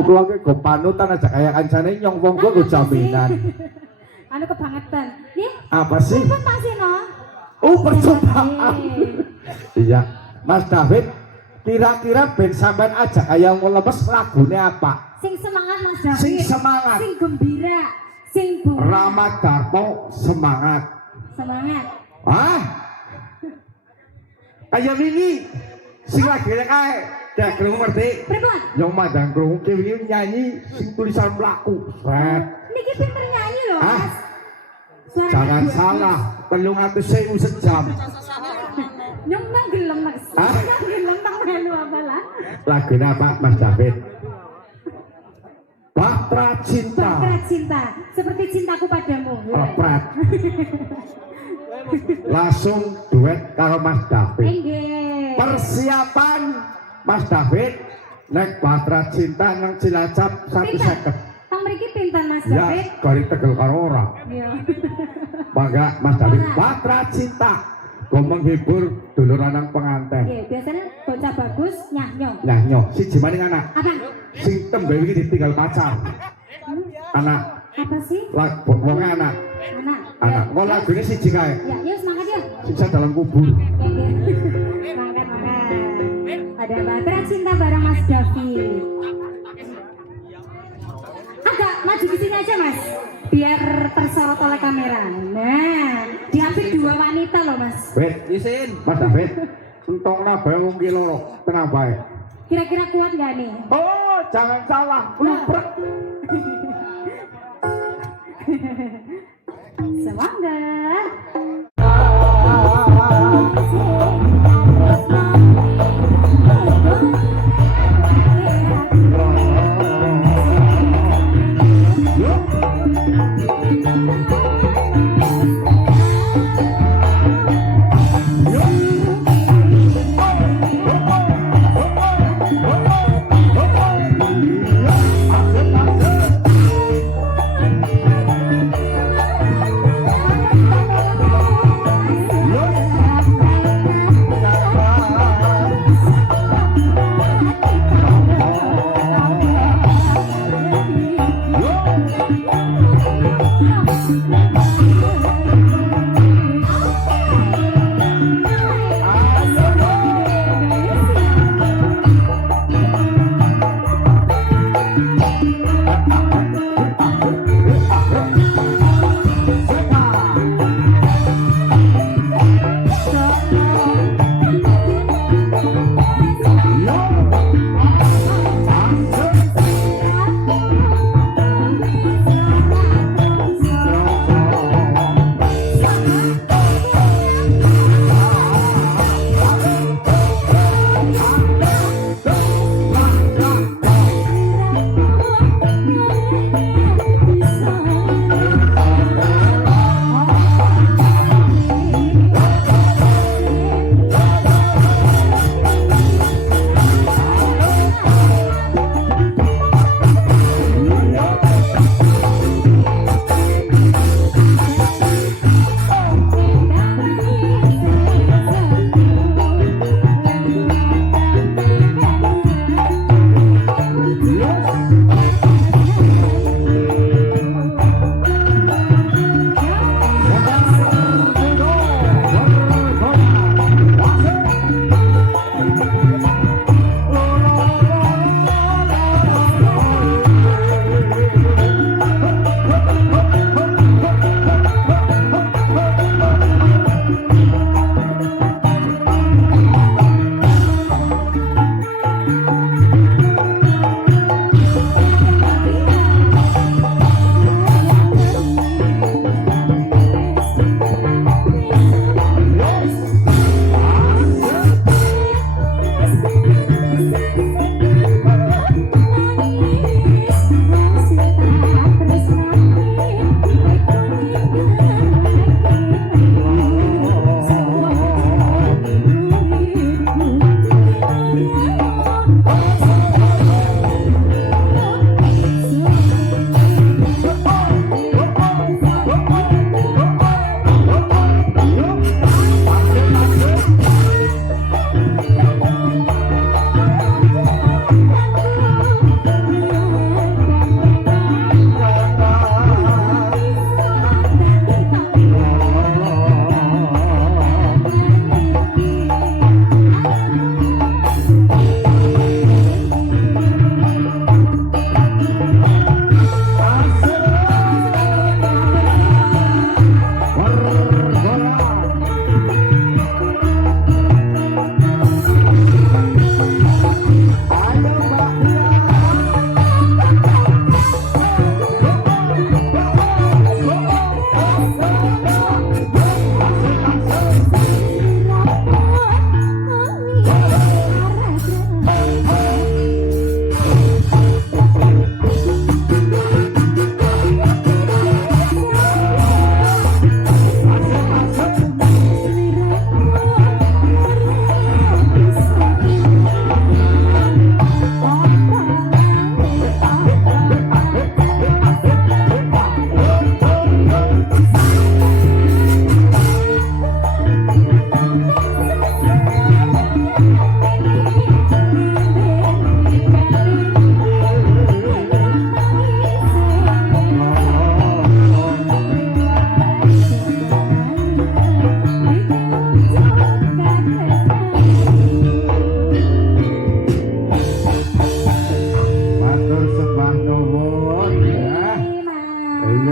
Keluarga gue panutan aja kayak kancane nyong wong gue jaminan. Anu kebangetan. Ya? Apa sih? Pun Pak Sino. Oh percobaan. Iya, Mas David. Kira-kira ben sampean aja kayak ngelebes lagune apa? Sing semangat Mas David. Sing semangat. Sing gembira. Sing bunga. Rahmat Darto semangat. Semangat. Ah? Kayak ini. Sing lagi kae. Kayak krungu ngerti. Pripun? Yang madang krungu ki wingi nyanyi sing tulisan mlaku. Sret. Niki pinter nyanyi loh, Ah? Mas. Suara Jangan ibu. salah. 300.000 sejam. Nyong nang gelem Mas. Hah? Nang gelem nang melu apa lah? Lagune apa Mas David? Batra Cinta. Batra cinta, seperti cintaku padamu. Prat. Langsung duet karo Mas David. Enggak. Persiapan Mas David nek Batra Cinta nang Cilacap 150. Tang mriki pinten Mas Ya, David? gari Tegel karo ora. Iya. Bangga Mas David Batra Cinta. Kau menghibur dulur anak pengantin. Nggih, biasanya bocah bagus nyah-nyong. Nah nyoh, si maning anak. Apa? Sing tembe iki ditinggal pacar. Anak. Apa sih? Lah wong anak. Anak. Anak. Kok lagune siji kae. Ya, yuk semangat yuk. Sisa dalam kubur. Nggih. Semangat. Ada Batra Cinta bareng Mas David. Agak maju ke sini aja Mas, biar tersorot oleh kamera. Nah, diambil dua wanita loh Mas. Wait, isin. Mas David. Entongna bae wong ki loro, tenang bae. Kira-kira kuat nggak nih? Oh, jangan salah. Luprek. Semangat.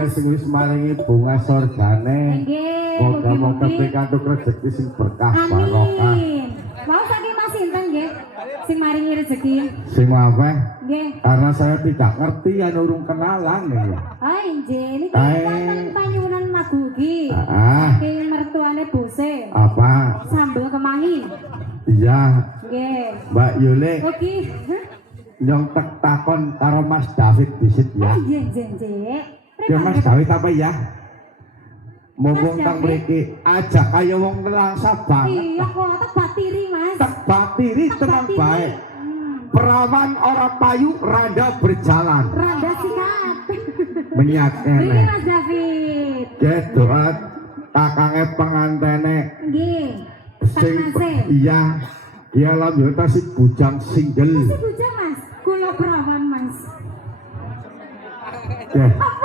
sing wis maringi bunga sorgane. Nggih, Moga-moga mugi-mugi. pikantuk rezeki sing berkah barokah. Amin. Mau saking Mas Inten nggih, sing maringi rezeki. Sing apa? Nggih. Karena saya tidak ngerti ya urung kenalan ya. Ah, injih niki Ae. wonten panyuwunan lagu iki. Ah, Saking mertuane bose. apa? Sambel kemangi. Iya, Nggih. Mbak Yule Oke. nyong tek takon karo Mas David disit ya. Nggih, nggih. Ya Mas David apa ya? Mumpung tang mriki ajak kaya wong nelangsa banget. Iya kok tak batiri, Mas. Tak batiri tenang Batiri. baik. Perawan orang payu rada berjalan. Rada sikat. Menyat Ini kene. Mas David. Ge doa pakange pengantene Nggih. sing Tanase. iya dia lambe si bujang single. Masih bujang, Mas. Kula perawan, Mas. Ge Apa